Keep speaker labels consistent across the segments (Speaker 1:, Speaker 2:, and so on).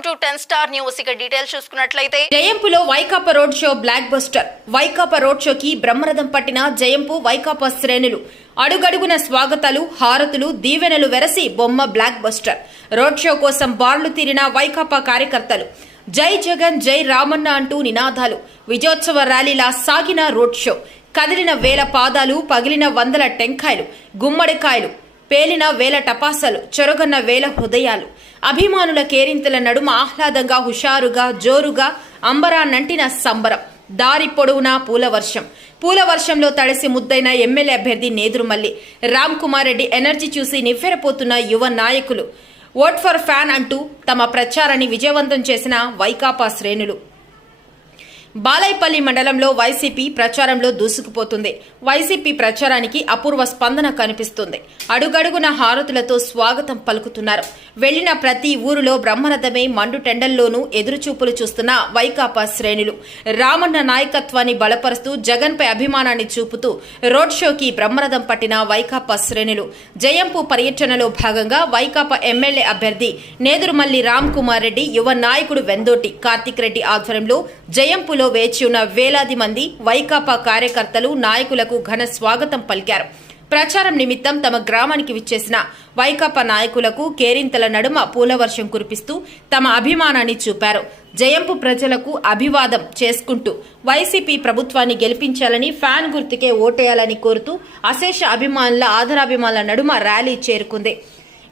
Speaker 1: Welcome to Ten Star News. ఇక details చూసుకున్నట్లయితే
Speaker 2: జయంపులో Vaikapa road show blockbuster. Vaikapa road షోకి బ్రహ్మరథం పట్టిన జయంపు వైకాపా శ్రేణులు. అడుగడుగున స్వాగతాలు హారతులు దీవెనలు వెరసి బొమ్మ బ్లాక్ బస్టర్. రోడ్ షో కోసం బార్లు తీరిన వైకాపా కార్యకర్తలు. జై జగన్ జై రామన్న అంటూ నినాదాలు. విజయోత్సవ ర్యాలీలా సాగిన రోడ్ షో. కదిలిన వేల పాదాలు పగిలిన వందల టెంకాయలు గుమ్మడికాయలు పేలిన వేల టపాసాలు చొరగన్న వేల హృదయాలు. అభిమానుల కేరింతల నడుమ ఆహ్లాదంగా హుషారుగా జోరుగా అంబరా నంటిన సంబరం. దారి పొడవునా పూల వర్షం పూల వర్షంలో తడిసి ముద్దైన ఎమ్మెల్యే అభ్యర్థి నేదురుమల్లి. రామ్ కుమార్ రెడ్డి ఎనర్జీ చూసి నివ్వెరపోతున్న యువ నాయకులు. ఓట్ ఫర్ ఫ్యాన్ అంటూ తమ ప్రచారాన్ని విజయవంతం చేసిన వైకాపా శ్రేణులు. బాలైపల్లి మండలంలో వైసీపీ ప్రచారంలో దూసుకుపోతుంది. వైసీపీ ప్రచారానికి అపూర్వ స్పందన కనిపిస్తుంది. అడుగడుగున హారతులతో స్వాగతం పలుకుతున్నారు. వెళ్ళిన ప్రతి ఊరిలో బ్రహ్మరథమే మండు టెండల్లోనూ ఎదురుచూపులు చూస్తున్న వైకాపా శ్రేణులు. రామన్న నాయకత్వాన్ని బలపరుస్తూ జగన్పై అభిమానాన్ని చూపుతూ రోడ్ షోకి బ్రహ్మరథం పట్టిన వైకాపా శ్రేణులు. జయంపు పర్యటనలో భాగంగా వైకాపా ఎమ్మెల్యే అభ్యర్థి నేదురుమల్లి రామ్ కుమార్ రెడ్డి యువ నాయకుడు వెందోటి కార్తిక్ రెడ్డి ఆధ్వర్యంలో జయంపులో వేచి ఉన్న వేలాది మంది వైకాపా కార్యకర్తలు నాయకులకు ఘన స్వాగతం పలికారు. ప్రచారం నిమిత్తం తమ గ్రామానికి విచ్చేసిన వైకాపా నాయకులకు కేరింతల నడుమ పూలవర్షం కురిపిస్తూ తమ అభిమానాన్ని చూపారు. జయంపు ప్రజలకు అభివాదం చేసుకుంటూ వైసీపీ ప్రభుత్వాన్ని గెలిపించాలని ఫ్యాన్ గుర్తుకే ఓటేయాలని కోరుతూ అశేష అభిమానుల ఆదరాభిమానుల నడుమ ర్యాలీ చేరుకుంది.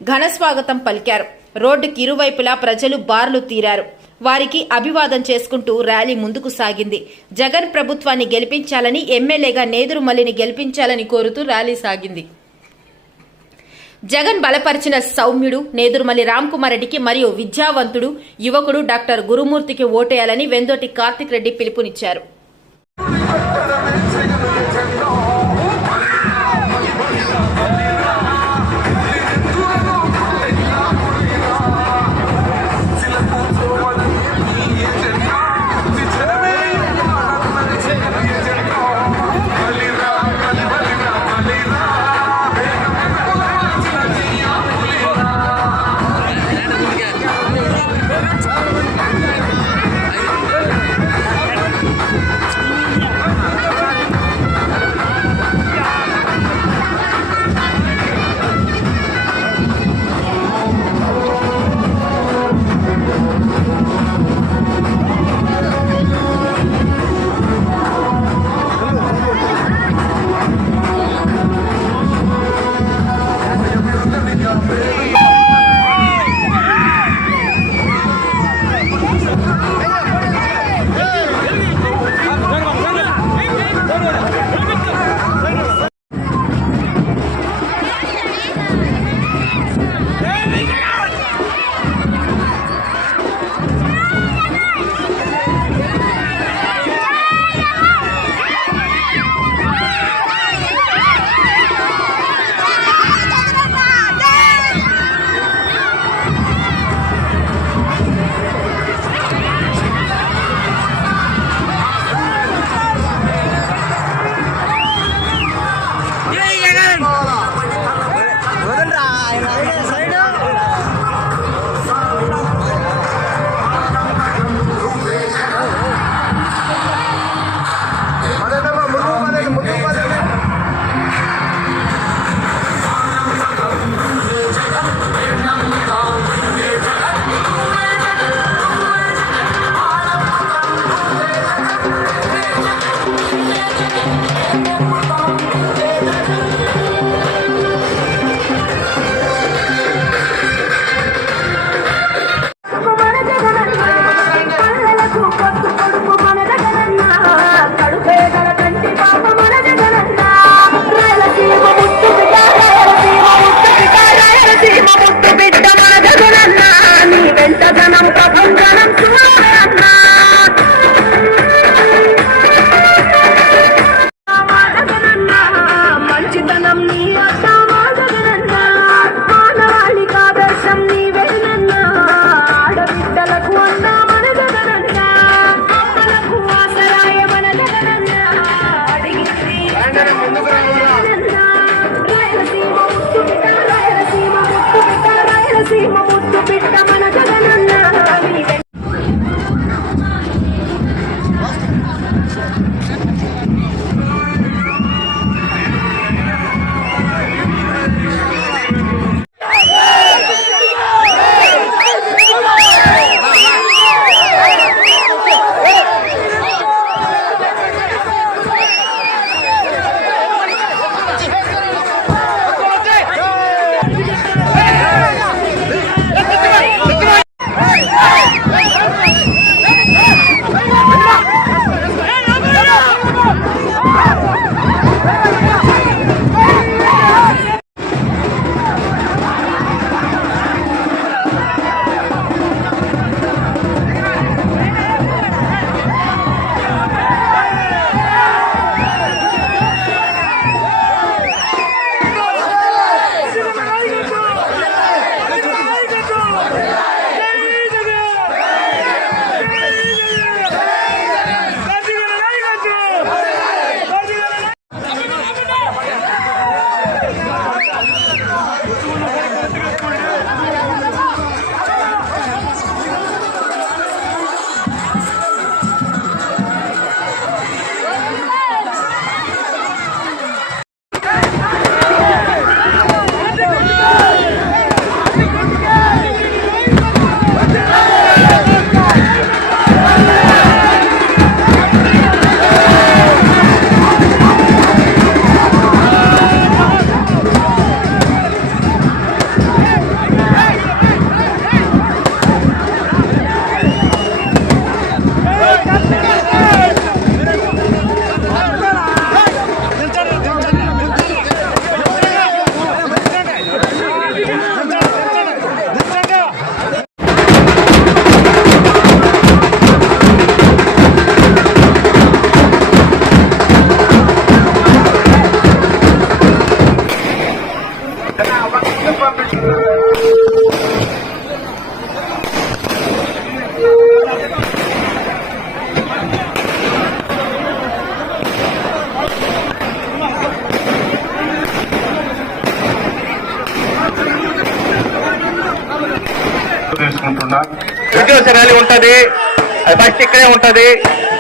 Speaker 2: ఘన స్వాగతం పలికారు. రోడ్డుకి ఇరువైపులా ప్రజలు బార్లు తీరారు. వారికి అభివాదం చేసుకుంటూ ర్యాలీ ముందుకు సాగింది. జగన్ ప్రభుత్వాన్ని గెలిపించాలని ఎమ్మెల్యేగా నేదురుమల్లిని గెలిపించాలని కోరుతూ ర్యాలీ సాగింది. జగన్ బలపరిచిన సౌమ్యుడు నేదురుమల్లి రామ్కుమార్ రెడ్డికి మరియు విద్యావంతుడు యువకుడు డాక్టర్ గురుమూర్తికి ఓటేయాలని వెందోటి కార్తిక్ రెడ్డి పిలుపునిచ్చారు.
Speaker 3: esta mano Yeah. ఫస్ట్ ఇక్కడే ఉంటది.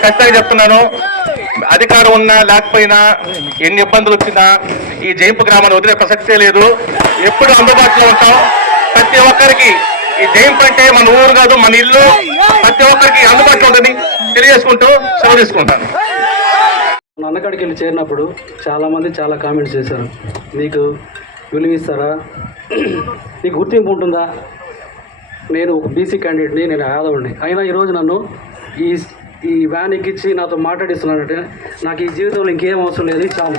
Speaker 3: ఖచ్చితంగా చెప్తున్నాను. అధికారం ఉన్నా లేకపోయినా ఎన్ని ఇబ్బందులు వచ్చినా ఈ జయింపు గ్రామాన్ని వదిలే ప్రసక్తే లేదు. ఎప్పుడు అందుబాటులో ఉంటాం. ప్రతి ఒక్కరికి ఈ జయింపు అంటే మన ఊరు కాదు మన ఇల్లు. ప్రతి ఒక్కరికి అందుబాటులో ఉంటుంది తెలియజేసుకుంటూ సెలవు తీసుకుంటాను.
Speaker 4: అన్నకాడికి వెళ్ళి చేరినప్పుడు చాలామంది చాలా కామెంట్స్ చేశారు. నీకు విలువిస్తారా? నీకు గుర్తింపు ఉంటుందా? నేను ఒక బీసీ క్యాండిడేట్ని నేను యాదవుడిని అయినా ఈరోజు నన్ను ఈ ఈ వ్యాన్ ఎక్కించి నాతో మాట్లాడిస్తున్నానంటే నాకు ఈ జీవితంలో ఇంకేం అవసరం లేదు చాలు.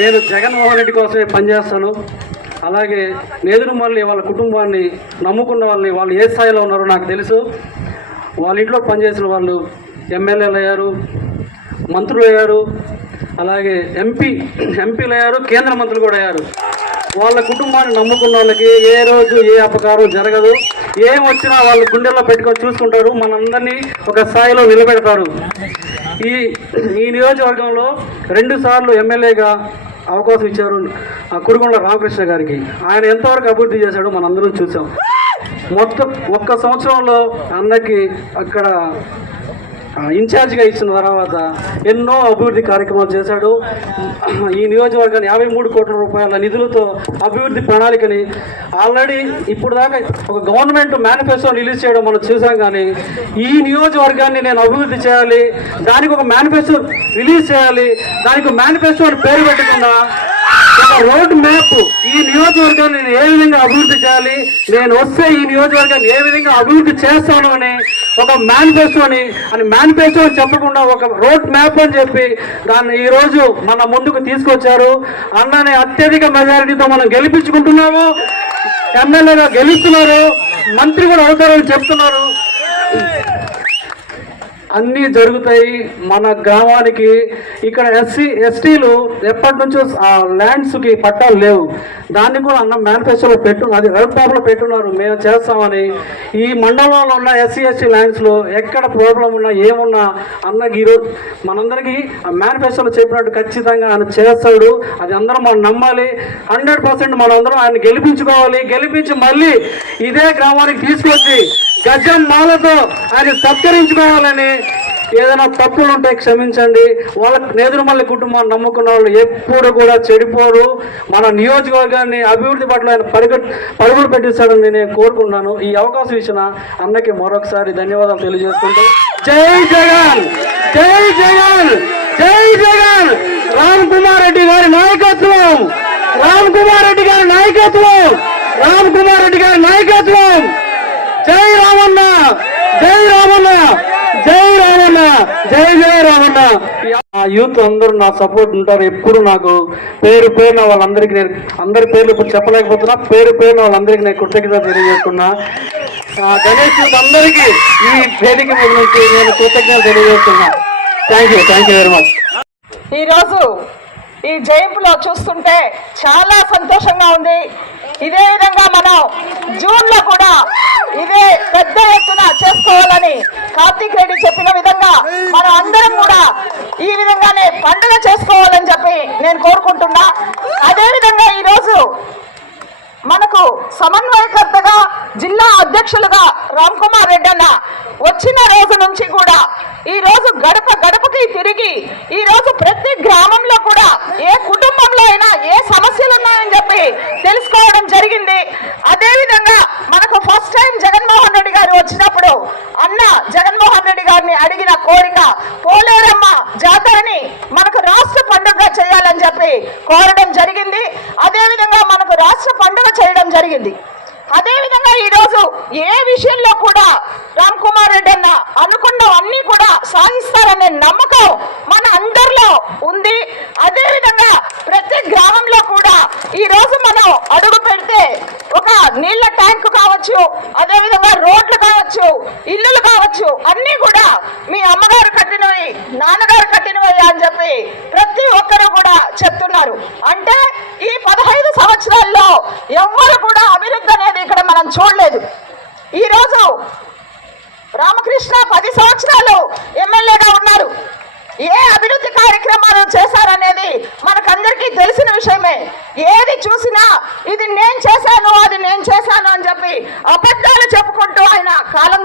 Speaker 4: నేను జగన్మోహన్ రెడ్డి కోసమే పనిచేస్తాను అలాగే నేదురుమల్లి వాళ్ళ కుటుంబాన్ని నమ్ముకున్న వాళ్ళని వాళ్ళు ఏ స్థాయిలో ఉన్నారో నాకు తెలుసు. వాళ్ళ ఇంట్లో పనిచేసిన వాళ్ళు ఎమ్మెల్యేలు అయ్యారు మంత్రులు అయ్యారు అలాగే ఎంపీ ఎంపీలు అయ్యారు కేంద్ర మంత్రులు కూడా అయ్యారు. వాళ్ళ కుటుంబాన్ని నమ్ముకున్న వాళ్ళకి ఏ రోజు ఏ అపకారం జరగదు. ఏం వచ్చినా వాళ్ళు గుండెల్లో పెట్టుకొని చూసుకుంటారు. మనందరినీ ఒక స్థాయిలో నిలబెడతారు. ఈ ఈ నియోజకవర్గంలో రెండు సార్లు ఎమ్మెల్యేగా అవకాశం ఇచ్చారు కురుగొండ రామకృష్ణ గారికి. ఆయన ఎంతవరకు అభివృద్ధి చేశాడో మనందరం చూసాం మొత్తం ఒక్క సంవత్సరంలో అన్నకి అక్కడ ఇన్ఛార్జిగా ఇచ్చిన తర్వాత ఎన్నో అభివృద్ధి కార్యక్రమాలు చేశాడు. ఈ నియోజకవర్గాన్ని యాభై మూడు కోట్ల రూపాయల నిధులతో అభివృద్ధి ప్రణాళికని ఆల్రెడీ ఇప్పుడు దాకా ఒక గవర్నమెంట్ మేనిఫెస్టో రిలీజ్ చేయడం మనం చూసాం కానీ ఈ నియోజకవర్గాన్ని నేను అభివృద్ధి చేయాలి దానికి ఒక మేనిఫెస్టో రిలీజ్ చేయాలి దానికి మేనిఫెస్టో అని పేరు పెట్టకుండా రోడ్ మ్యాప్ ఈ నియోజకవర్గాన్ని నేను ఏ విధంగా అభివృద్ధి చేయాలి? నేను వస్తే ఈ నియోజకవర్గాన్ని ఏ విధంగా అభివృద్ధి చేస్తాను అని ఒక మేనిఫెస్టో అని అని మేనిఫెస్టో అని చెప్పకుండా ఒక రోడ్ మ్యాప్ అని చెప్పి దాన్ని ఈరోజు మన ముందుకు తీసుకొచ్చారు. అన్నని అత్యధిక మెజారిటీతో మనం గెలిపించుకుంటున్నాము. ఎమ్మెల్యేగా గెలుస్తున్నారు. మంత్రి కూడా అవుతారని చెప్తున్నారు. అన్నీ జరుగుతాయి. మన గ్రామానికి ఇక్కడ ఎస్సీ ఎస్టీలు ఎప్పటి నుంచో ఆ ల్యాండ్స్కి పట్టాలు లేవు. దాన్ని కూడా అన్న మేనిఫెస్టోలో పెట్టు అది రెడ్ పేపర్లో పెట్టున్నారు. మేము చేస్తామని. ఈ మండలంలో ఉన్న ఎస్సీ ఎస్టీ ల్యాండ్స్లో ఎక్కడ ప్రాబ్లం ఉన్నా ఏమున్నా అన్నకి ఈరోజు మనందరికీ ఆ మేనిఫెస్టోలో చెప్పినట్టు ఖచ్చితంగా ఆయన చేస్తాడు. అది అందరం మనం నమ్మాలి. హండ్రెడ్ పర్సెంట్ మనందరం ఆయన గెలిపించుకోవాలి. గెలిపించి మళ్ళీ ఇదే గ్రామానికి తీసుకొచ్చి గజం మాలతో ఆయన సత్కరించుకోవాలని ఏదైనా తప్పులు ఉంటే క్షమించండి. వాళ్ళ నేదురుమల్లి కుటుంబాన్ని నమ్ముకున్న వాళ్ళు ఎప్పుడు కూడా చెడిపోరు. మన నియోజకవర్గాన్ని అభివృద్ధి పట్ల ఆయన పరిగె పరుగులు పెట్టిస్తాడని నేను కోరుకుంటున్నాను. ఈ అవకాశం ఇచ్చిన అన్నకి మరొకసారి ధన్యవాదాలు తెలియజేసుకుంటూ జై జగన్! జై జగన్! జై జగన్! రామ్ కుమార్ రెడ్డి గారి నాయకత్వం! రామ్ కుమార్ రెడ్డి గారి నాయకత్వం! రామ్ కుమార్ రెడ్డి గారి నాయకత్వం! జై రామన్న! జై రామన్న! జై రామన్న జై జయ రామన్న. ఆ యూత్ అందరూ నా సపోర్ట్ ఉంటారు. ఎప్పుడు నాకు పేరు పేరున వాళ్ళందరికీ నేను అందరి పేర్లు ఇప్పుడు చెప్పలేకపోతున్నా. పేరు పేరున వాళ్ళందరికీ నేను కృతజ్ఞత తెలియజేస్తున్నా. గణేష్ యూత్ అందరికీ ఈ వేదిక మీద నుంచి నేను కృతజ్ఞత తెలియజేస్తున్నా. Thank you thank you very much
Speaker 5: ఈరోజు ఈ జయింపులో చూస్తుంటే చాలా సంతోషంగా ఉంది. ఇదే విధంగా మనం జూన్లో కూడా ఇదే పెద్ద ఎత్తున చేసుకోవాలని కార్తీక్ రెడ్డి చెప్పిన విధంగా మనం అందరం కూడా ఈ విధంగానే పండుగ చేసుకోవాలని చెప్పి నేను కోరుకుంటున్నా. అదే విధంగా ఈరోజు మనకు సమన్వయకర్తగా జిల్లా అధ్యక్షులుగా రామ్ కుమార్ రెడ్డి అన్న వచ్చిన రోజు నుంచి కూడా ఈ రోజు గడప గడపకి తిరిగి ఈరోజు ప్రతి గ్రామంలో కూడా ఏ కుటుంబంలో అయినా ఏ సమస్యలు ఉన్నాయని చెప్పి తెలుసుకోవడం జరిగింది. అదేవిధంగా మనకు ఫస్ట్ టైం జగన్మోహన్ రెడ్డి గారు వచ్చినప్పుడు అన్న జగన్మోహన్ రెడ్డి గారిని అడిగిన కోరిక పోలేరమ్మ జాతరని మనకు రాష్ట్ర పండుగ చేయాలని చెప్పి కోరడం జరిగింది. అదేవిధంగా మనకు రాష్ట్ర పండుగ చేయడం జరిగింది. అదే విధంగా ఈ రోజు ఏ విషయంలో కూడా రామ్ కుమార్ రెడ్డి అన్న అనుకున్నవన్నీ కూడా సాధిస్తారనే నమ్మకం మన అందరిలో ఉంది. అదే విధంగా ప్రతి గ్రామంలో కూడా ఈ రోజు మనం అడుగు పెడితే ఒక నీళ్ళ ట్యాంక్ కావచ్చు అదే విధంగా రోడ్లు కావచ్చు ఇల్లులు కావచ్చు అన్ని కూడా మీ అమ్మగారు కట్టినవి నాన్నగారు కట్టినవి అని చెప్పి ప్రతి ఒక్కరు కూడా చెప్తున్నారు. అంటే ఈ పదహైదు సంవత్సరాల్లో ఎవ్వరు కూడా అభివృద్ధి అనేది ఇక్కడ మనం చూడలేదు. ఈ రోజు రామకృష్ణ పది సంవత్సరాలు ఎమ్మెల్యేగా ఉన్నారు. ఏ అభివృద్ధి కార్యక్రమాలు చేశారనేది మనకందరికీ తెలిసిన విషయమే. ఏది చూసినా ఇది నేను చేశాను అది నేను చేశాను అని చెప్పి అబద్ధాలు చెప్పుకుంటూ ఆయన కాలం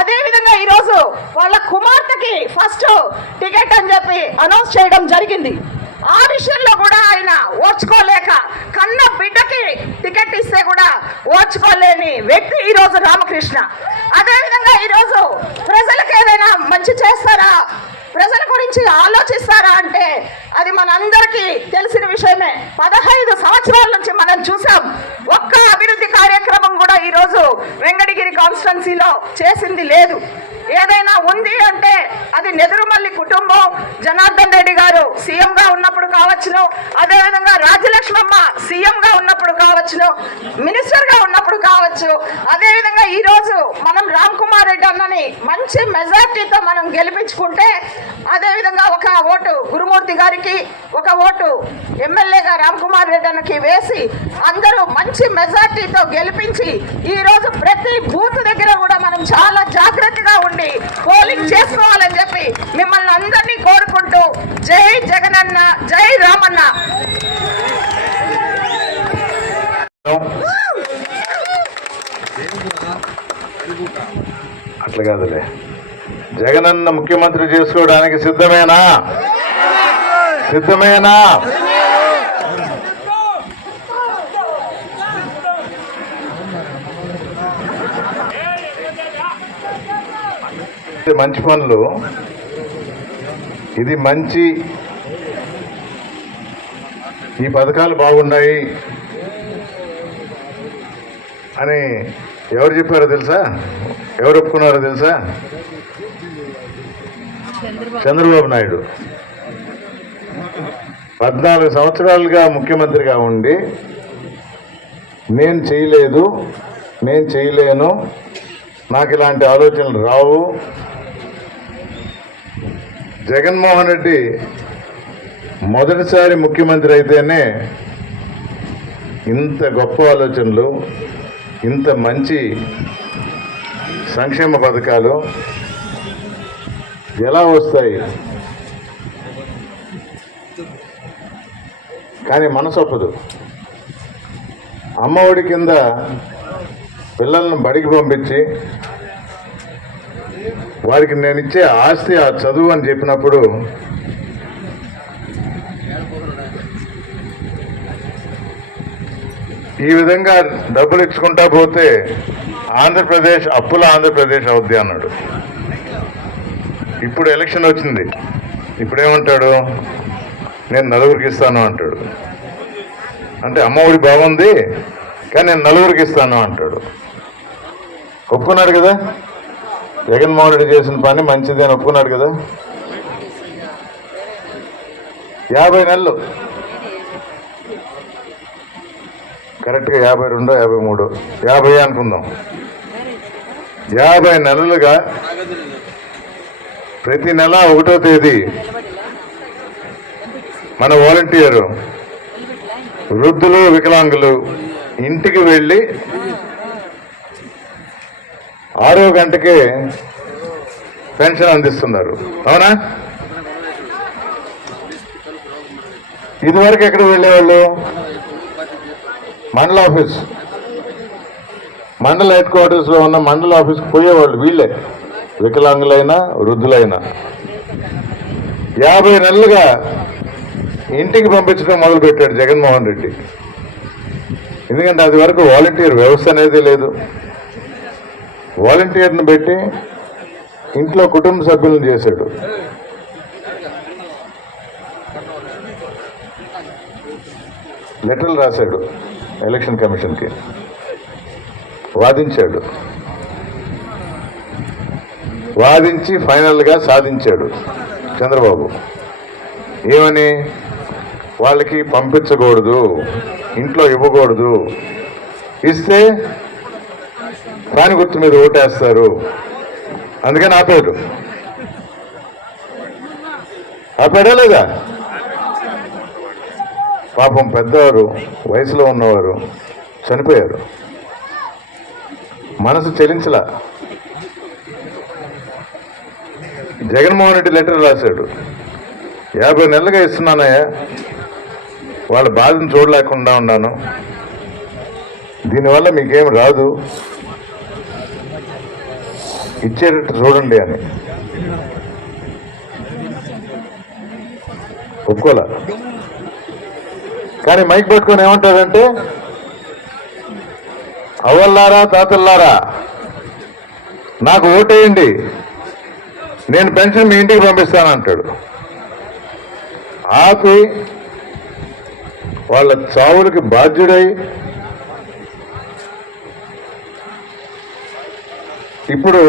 Speaker 5: అదే విధంగా ఈరోజు వాళ్ళ కుమార్తెకి ఫస్ట్ టికెట్ అని చెప్పి అనౌన్స్ చేయడం జరిగింది. ఆ విషయంలో కూడా ఆయన ఓర్చుకోలేక కన్న బిడ్డకి టికెట్ ఇస్తే కూడా ఓర్చుకోలేని వ్యక్తి ఈరోజు రామకృష్ణ. అదేవిధంగా ఈరోజు ప్రజలకు ఏదైనా మంచి చేస్తారా ప్రజల గురించి ఆలోచిస్తారా అంటే అది మనందరికీ తెలిసిన విషయమే. పదహైదు సంవత్సరాల నుంచి మనం చూసాం ఒక్క అభివృద్ధి కార్యక్రమం కూడా ఈరోజు వెంకటగిరి కాన్స్టిట్యున్సీలో చేసింది లేదు. ఏదైనా ఉంది అంటే అది నెదురుమల్లి కుటుంబం జనార్దన్ రెడ్డి గారు సీఎంగా ఉన్నప్పుడు కావచ్చును అదేవిధంగా రాజ్యలక్ష్మమ్మ సీఎంగా ఉన్నప్పుడు కావచ్చును మినిస్టర్గా ఉన్నప్పుడు కావచ్చు అదేవిధంగా ఈ రోజు మనం రామ్ కుమార్ రెడ్డి అన్నని మంచి మెజార్టీతో మనం గెలిపించుకుంటే అదేవిధంగా ఒక ఓటు గురుమూర్తి గారికి ఒక ఓటు ఎమ్మెల్యేగా రామ్ కుమార్ రెడ్డి అన్నకి వేసి అందరూ మంచి మెజార్టీతో గెలిపించి ఈరోజు ప్రతి బూత్ దగ్గర కూడా మనం చాలా జాగ్రత్తగా ఉండి పోలింగ్ చేసుకోవాలని చెప్పి మిమ్మల్ని అందరినీ కోరుకుంటూ జై జగనన్న జై రామన్న.
Speaker 6: అట్లా కాదులే. జగనన్న ముఖ్యమంత్రి చేసుకోవడానికి సిద్ధమేనా? సిద్ధమేనా? మంచి పనులు. ఇది మంచి ఈ పథకాలు బాగున్నాయి అని ఎవరు చెప్పారో తెలుసా? ఎవరు ఒప్పుకున్నారో తెలుసా? చంద్రబాబు. నాయుడు. పద్నాలుగు సంవత్సరాలుగా ముఖ్యమంత్రిగా ఉండి నేను చేయలేదు నేను చేయలేను నాకు ఇలాంటి ఆలోచనలు రావు. జగన్మోహన్ రెడ్డి మొదటిసారి ముఖ్యమంత్రి అయితేనే ఇంత గొప్ప ఆలోచనలు ఇంత మంచి సంక్షేమ పథకాలు ఎలా వస్తాయి? కానీ మనసు ఒప్పదు. అమ్మఒడి కింద పిల్లలను బడికి పంపించి వారికి నేను ఇచ్చే ఆస్తి ఆ చదువు అని చెప్పినప్పుడు ఈ విధంగా డబ్బులు ఇచ్చుకుంటా పోతే ఆంధ్రప్రదేశ్ అప్పుల ఆంధ్రప్రదేశ్ అవుద్ది అన్నాడు. ఇప్పుడు ఎలక్షన్ వచ్చింది. ఇప్పుడేమంటాడు? నేను నలుగురికి ఇస్తాను అంటాడు. అంటే అమ్మఒడి బాగుంది కానీ నేను నలుగురికి ఇస్తాను అంటాడు. ఒప్పుకున్నాడు కదా? జగన్మోహన్ రెడ్డి చేసిన పని మంచిది అని ఒప్పుకున్నాడు కదా? యాభై నెలలు. కరెక్ట్గా యాభై రెండు యాభై మూడు. యాభై అనుకుందాం. యాభై నెలలుగా ప్రతి నెల ఒకటో తేదీ మన వాలంటీరు వృద్ధులు వికలాంగులు ఇంటికి వెళ్ళి ఆరో గంటకే పెన్షన్ అందిస్తున్నారు. అవునా? ఇదివరకు ఎక్కడ వెళ్ళేవాళ్ళు? మండల ఆఫీస్. మండల హెడ్ క్వార్టర్స్లో ఉన్న మండల ఆఫీస్కి పోయేవాళ్ళు వీళ్ళే. వికలాంగులైనా వృద్ధులైనా. యాభై నెలలుగా ఇంటికి పంపించడం మొదలుపెట్టాడు జగన్మోహన్ రెడ్డి. ఎందుకంటే అది వరకు వాలంటీర్ వ్యవస్థ అనేది లేదు. వాలంటీర్ని పెట్టి ఇంట్లో కుటుంబ సభ్యులను చేశాడు. లెటర్లు రాశాడు. ఎలక్షన్ కమిషన్కి. వాదించాడు. వాదించి ఫైనల్గా సాధించాడు చంద్రబాబు. ఏమని? వాళ్ళకి పంపించకూడదు ఇంట్లో ఇవ్వకూడదు. ఇస్తే దాని గుర్తు మీద ఓటేస్తారు. అందుకని ఆపాడు ఆపాడా లేదా? పాపం పెద్దవారు వయసులో ఉన్నవారు చనిపోయారు. మనసు చెలించలా. జగన్మోహన్ రెడ్డి లెటర్ రాశాడు. యాభై నెలలుగా ఇస్తున్నానయ్యా. వాళ్ళ బాధను చూడలేకుండా ఉన్నాను. దీనివల్ల మీకేం రాదు. ఇచ్చేటట్టు చూడండి అని. ఒప్పుకోలే? కానీ మైక్ పట్టుకొని ఏమంటారంటే అవ్వల్లారా తాతల్లారా నాకు ఓటేయండి. నేను పెన్షన్ మీ ఇంటికి పంపిస్తాను అంటాడు ఆపి వాళ్ళ చావులకి బాధ్యుడై ఇప్పుడు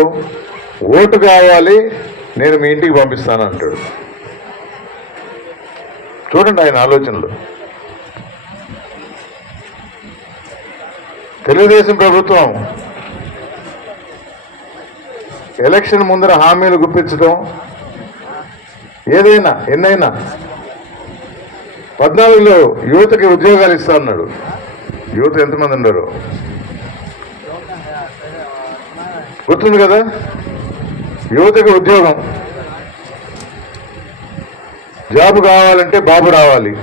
Speaker 6: ఓటు కావాలి నేను మీ ఇంటికి పంపిస్తాను అంటాడు చూడండి ఆయన ఆలోచనలు. తెలుగుదేశం ప్రభుత్వం ఎలక్షన్ ముందర హామీలు గుప్పించడం ఏదైనా ఎన్నైనా. పద్నాలుగులో యువతకి ఉద్యోగాలు ఇస్తా అన్నాడు. యువత ఎంతమంది ఉన్నారు? గుర్తుంది కదా? యువతకి ఉద్యోగం. జాబ్ కావాలంటే బాబు రావాలి.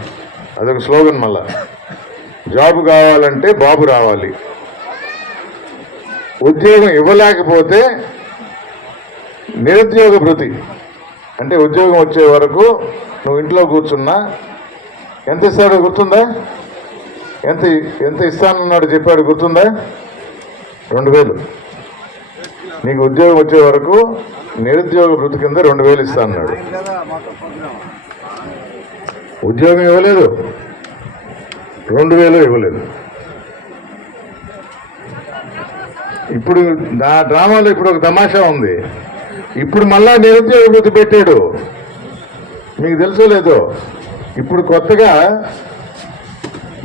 Speaker 6: అదొక స్లోగన్ మళ్ళా. జాబ్ కావాలంటే బాబు రావాలి. ఉద్యోగం ఇవ్వలేకపోతే నిరుద్యోగ భృతి. అంటే ఉద్యోగం వచ్చే వరకు నువ్వు ఇంట్లో కూర్చున్నా ఎంత ఇస్తాడో గుర్తుందా? ఎంత ఎంత ఇస్తానన్నాడు చెప్పాడు గుర్తుందా? రెండు వేలు. నీకు ఉద్యోగం వచ్చే వరకు నిరుద్యోగ భృతి కింద రెండు వేలు ఇస్తా అన్నాడు ఉద్యోగం ఇవ్వలేదు. రెండు వేలు ఇవ్వలేదు. ఇప్పుడు నా డ్రామాలో ఇప్పుడు ఒక తమాషా ఉంది. ఇప్పుడు మళ్ళా నిరుద్యోగ భృతి పెట్టాడు. మీకు తెలుసో లేదో? ఇప్పుడు కొత్తగా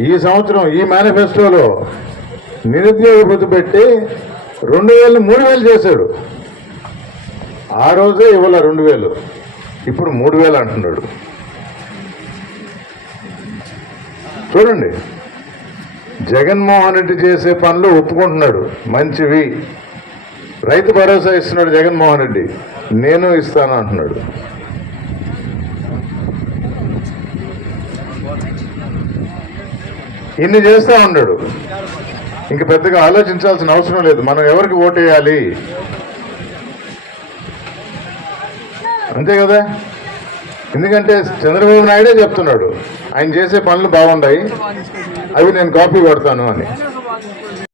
Speaker 6: ఈ సంవత్సరం ఈ మేనిఫెస్టోలో నిరుద్యోగ భృతి పెట్టి రెండు వేలు మూడు వేలు చేశాడు. ఆ రోజే ఇవ్వాల రెండు వేలు. ఇప్పుడు మూడు వేలు అంటున్నాడు. చూడండి. జగన్మోహన్ రెడ్డి చేసే పనులు ఒప్పుకుంటున్నాడు. మంచివి. రైతు భరోసా ఇస్తున్నాడు జగన్మోహన్ రెడ్డి. నేను ఇస్తాను అంటున్నాడు. ఇన్ని చేస్తా ఉన్నాడు. ఇంక పెద్దగా ఆలోచించాల్సిన అవసరం లేదు. మనం ఎవరికి ఓటేయాలి? అంతే కదా? ఎందుకంటే చంద్రబాబు నాయుడే చెప్తున్నాడు ఆయన చేసే పనులు బాగున్నాయి అవి నేను కాపీ కొడతాను అని.